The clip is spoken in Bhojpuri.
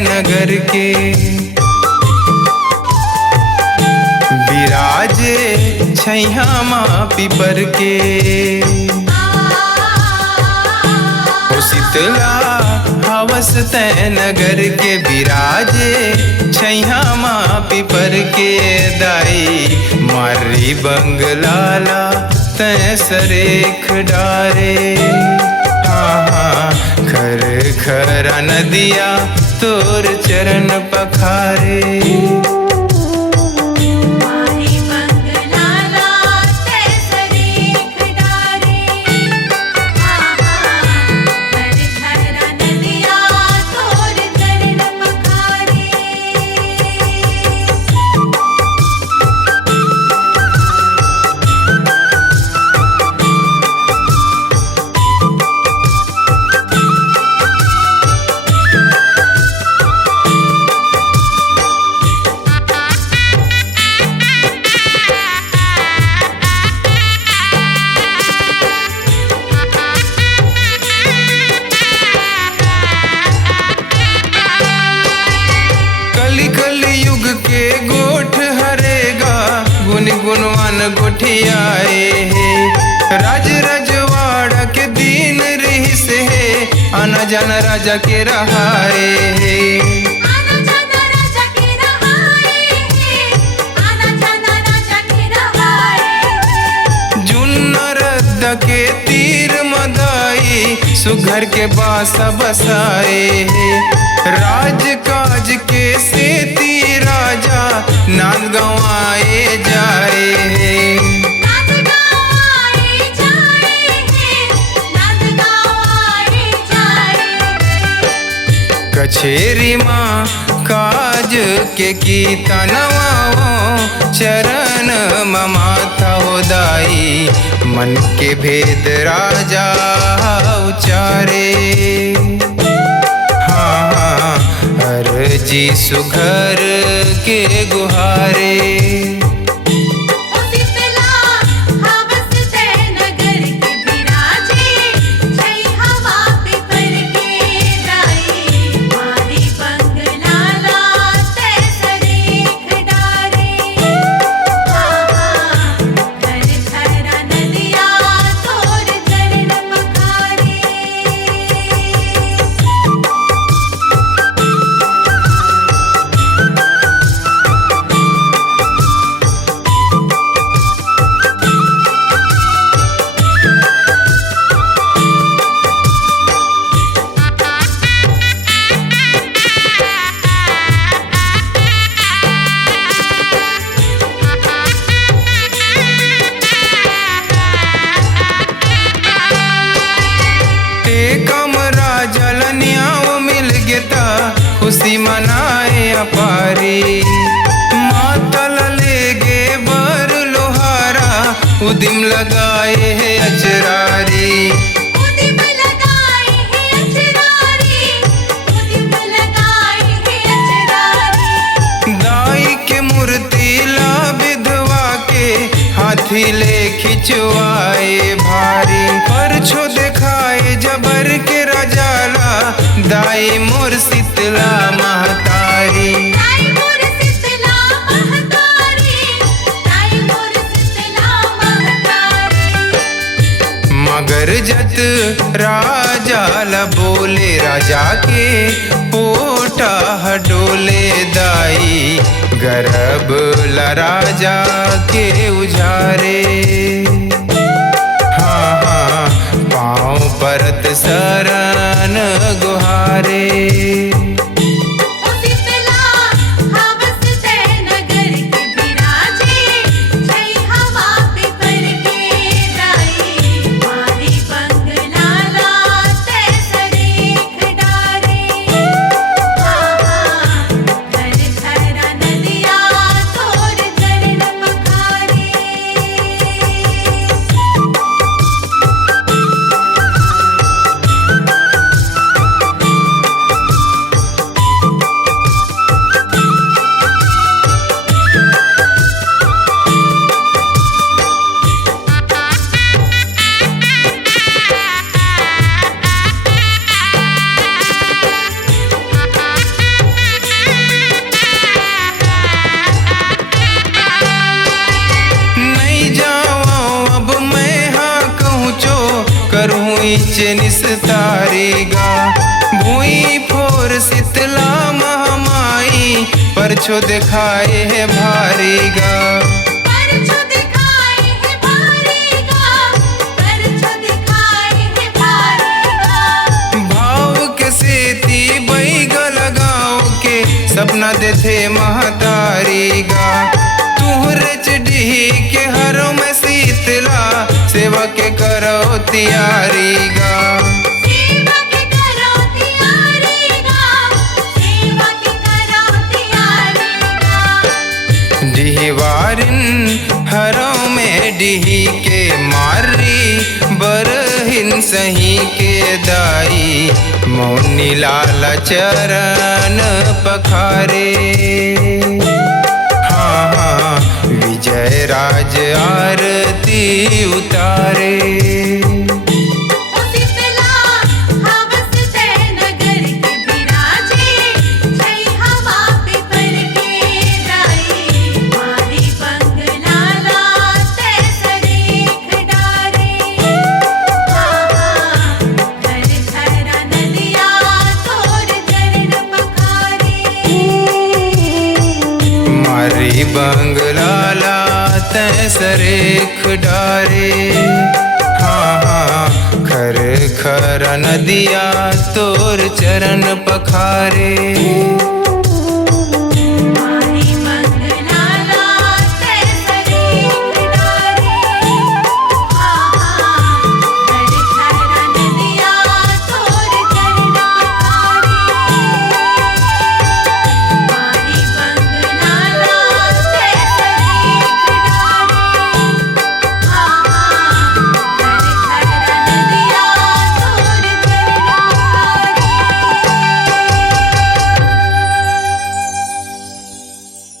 नगर के। विराजे छैया माँ पीपर के। ओ शीतला हवस तय नगर के। विराजे छैया माँ पीपर के। दाई मारी बंगलाला तय सरेख डारे। हाँ खर खरा नदिया तोर चरण पखारे। गुणवान गोठियाए है। राज रजवाड़ा के दीन रही से है। आना जाना राजा के रहाए है। आना जाना राजा के रहाए है। आना जाना राजा के रहाए है। जुन्नरद के तीर मदाई सुघर के बासा बसाए है। राज काज के सेती राजा नांद गंवाए जाए है। नांद गंवाए जाए है। नांद गंवाए जाए है। कछेरी माँ काज के कीता नवाओ। चरण माथा दाई मन के भेद राजा उचारे। जी सुघर के गुहारे। ओ शीतला हवस तय नगर के। विराजे छैया माँ पीपर के। दाई मारी बंगलाला तय सरेख डारे। खर खरा नदिया तोर चरण पखारे। खुशी मनाए अपारी। मातल लेगे बर लोहारा उदिम लगाए है अचरारी। उदिम लगाए है अचरारी। उदिम लगाए है अचरारी। दाई के मूर्ति ला विधवा के हाथी ले खिंचवाए भारी। परछो दिखाए जबर के रजाला दाई मोर शीतला महतारी। दाई मोर शीतला महतारी। दाई मोर शीतला महतारी। मगर जत राजा ला बोले राजा के पोटा हडोले। दाई गर्भ ला राजा के उजारे। हाँ पाँव परत शरण गुहारे। ओ शीतला हवस तय नगर के। विराजे छैया माँ पीपर के। दाई मारी बंगलाला तय सरेख डारे। खर खरा नदिया तोर चरण पखारे। परछो दिखाए है भारी गा। परछो दिखाए है भारी गा, परछो दिखाए है भारी गा। भाव के सेती बैगा लगाओ के सपना देथे महतारी गा। तुहरे चढ़ी के हरों में शीतला सेवा के करो तियारी गा। सेवा के करो तियारी गा, सेवा के करो तियारी गा। डिहवारिन हरों में डिही के मारी बरहिन सही के दाई मौनी लाला चरण पखारे। हाँ हाँ विजय राज आरती उतारे। ओ शीतला हवस जयनगर के बिराजे, जय हवा पे पर के जाई, मारी बंगला लाते सरेख डारे। घर खरा नदिया तोर चरण पखारे। मारी बंगला लात सरेख डारे। हाँ हाँ खर खर नदिया तोर चरण पखारे।